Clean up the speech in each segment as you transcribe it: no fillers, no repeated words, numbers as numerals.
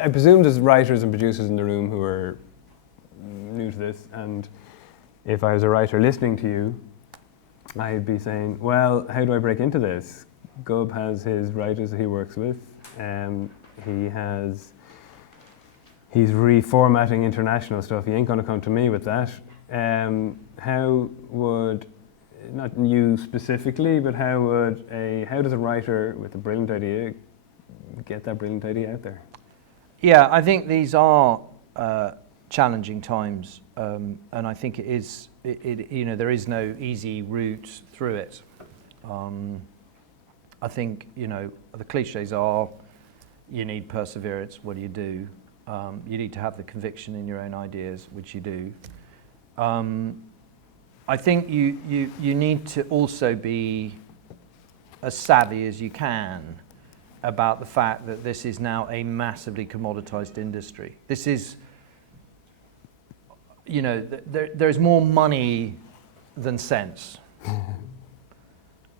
I presume there's writers and producers in the room who are new to this, and if I was a writer listening to you, I'd be saying, well, how do I break into this? Gub has his writers that he works with. He's reformatting international stuff. He ain't going to come to me with that. How would, not you specifically, but how does a writer with a brilliant idea get that brilliant idea out there? Yeah, I think these are challenging times, and I think there is no easy route through it. I think, the cliches are, you need perseverance. What do? You need to have the conviction in your own ideas, which you do. I think you need to also be as savvy as you can about the fact that this is now a massively commoditized industry. This is, there's more money than sense.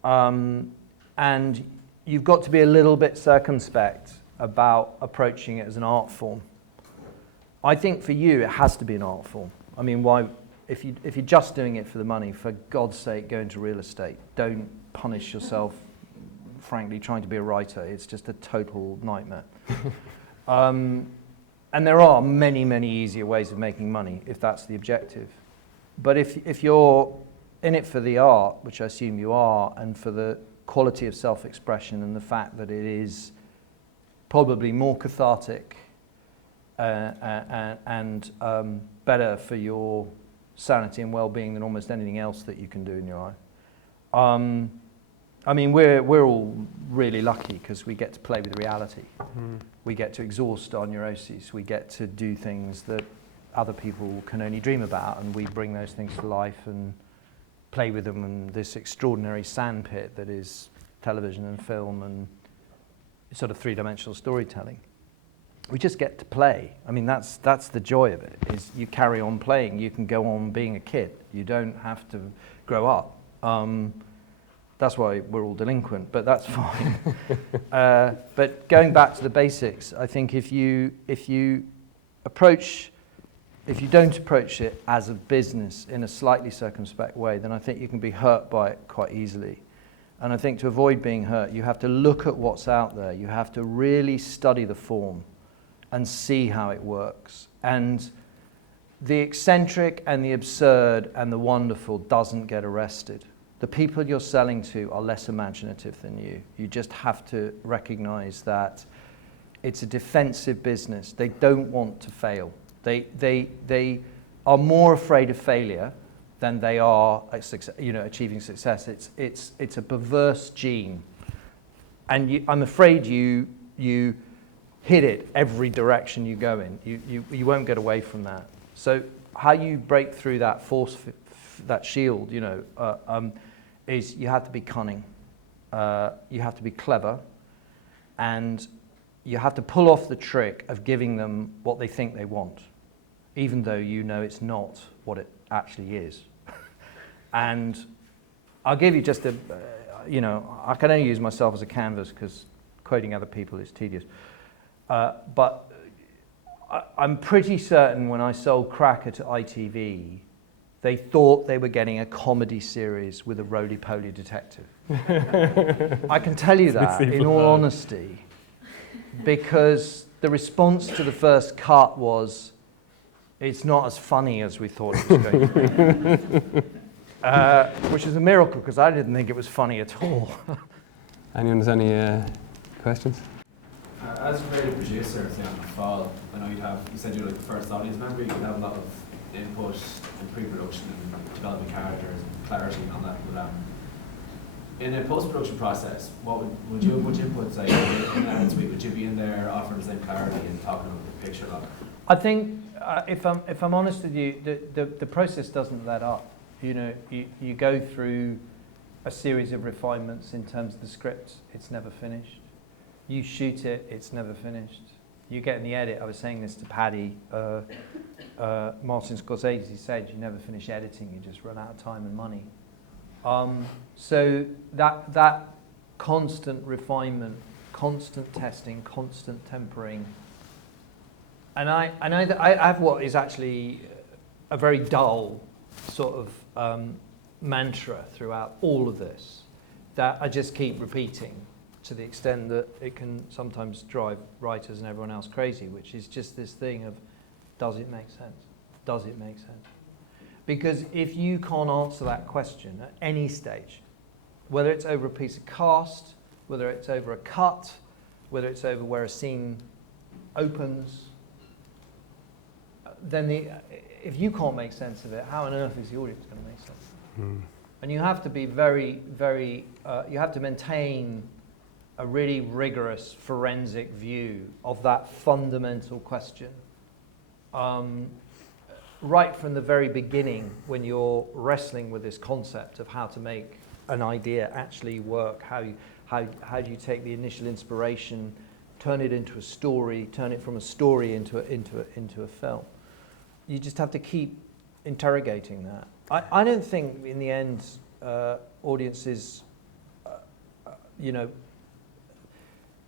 And you've got to be a little bit circumspect about approaching it as an art form. I think for you, it has to be an art form. I mean, why? If you're just doing it for the money, for God's sake, go into real estate. Don't punish yourself, frankly, trying to be a writer. It's just a total nightmare. And there are many, many easier ways of making money if that's the objective. But if you're in it for the art, which I assume you are, and for the quality of self-expression and the fact that it is probably more cathartic and better for your sanity and well-being than almost anything else that you can do in your life. I mean, we're all really lucky because we get to play with reality. Mm. We get to exhaust our neuroses. We get to do things that other people can only dream about, and we bring those things to life and play with them in this extraordinary sandpit that is television and film and sort of three-dimensional storytelling. We just get to play. I mean, that's the joy of it, is you carry on playing. You can go on being a kid. You don't have to grow up. That's why we're all delinquent, but that's fine. But going back to the basics, I think if you don't approach it as a business in a slightly circumspect way, then I think you can be hurt by it quite easily. And I think to avoid being hurt, you have to look at what's out there. You have to really study the form and see how it works. And the eccentric and the absurd and the wonderful doesn't get arrested. The people you're selling to are less imaginative than you. You just have to recognize that it's a defensive business. They don't want to fail. They are more afraid of failure than they are achieving success. It's a perverse gene. And I'm afraid you hit it every direction you go in. You won't get away from that. So how you break through that that shield, is you have to be cunning. You have to be clever, and you have to pull off the trick of giving them what they think they want, even though you know it's not what it actually is. And I'll give you just I can only use myself as a canvas because quoting other people is tedious. But I'm pretty certain when I sold Cracker to ITV, they thought they were getting a comedy series with a roly-poly detective. I can tell you that, in all honesty, because the response to the first cut was, it's not as funny as we thought it was going to be. Which is a miracle, because I didn't think it was funny at all. Anyone has any questions? As a creative producer, say on the fall, I know you said you're like the first audience member, you can have a lot of input and pre-production and developing characters and clarity and all that. But in a post-production process, what would you have much input, say, in that suite? Would you be in there offering the same clarity and talking about the picture a lot? I think, if I'm honest with you, the process doesn't let up. You go through a series of refinements in terms of the script. It's never finished. You shoot it, it's never finished. You get in the edit. I was saying this to Paddy. Martin Scorsese said, you never finish editing, you just run out of time and money. So that constant refinement, constant testing, constant tempering And I know that I have what is actually a very dull sort of mantra throughout all of this that I just keep repeating to the extent that it can sometimes drive writers and everyone else crazy, which is just this thing of, does it make sense? Does it make sense? Because if you can't answer that question at any stage, whether it's over a piece of cast, whether it's over a cut, whether it's over where a scene opens, then if you can't make sense of it, how on earth is the audience going to make sense? Mm. And you have to be very, very, you have to maintain a really rigorous forensic view of that fundamental question. Right from the very beginning, when you're wrestling with this concept of how to make an idea actually work, how do you take the initial inspiration, turn it into a story, turn it from a story into a film. You just have to keep interrogating that. I don't think in the end audiences,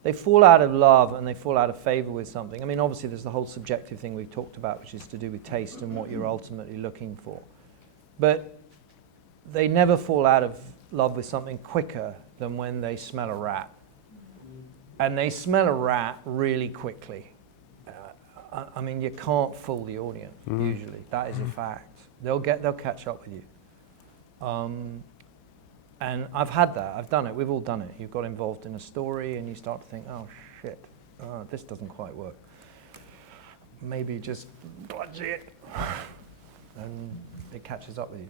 they fall out of love and they fall out of favour with something. I mean, obviously there's the whole subjective thing we've talked about, which is to do with taste and what you're ultimately looking for. But they never fall out of love with something quicker than when they smell a rat. And they smell a rat really quickly. I mean, you can't fool the audience, usually. That is a fact. They'll catch up with you. And I've had that. I've done it. We've all done it. You've got involved in a story and you start to think, oh, shit, this doesn't quite work. Maybe just dodge it. And it catches up with you.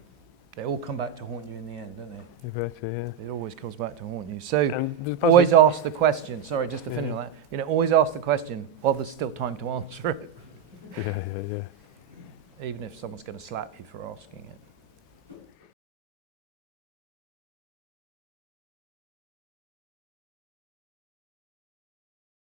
They all come back to haunt you in the end, don't they? You betcha, yeah. It always comes back to haunt you. So And always ask the question. Sorry, just to finish on that. Always ask the question while there's still time to answer it. Yeah. Even if someone's going to slap you for asking it.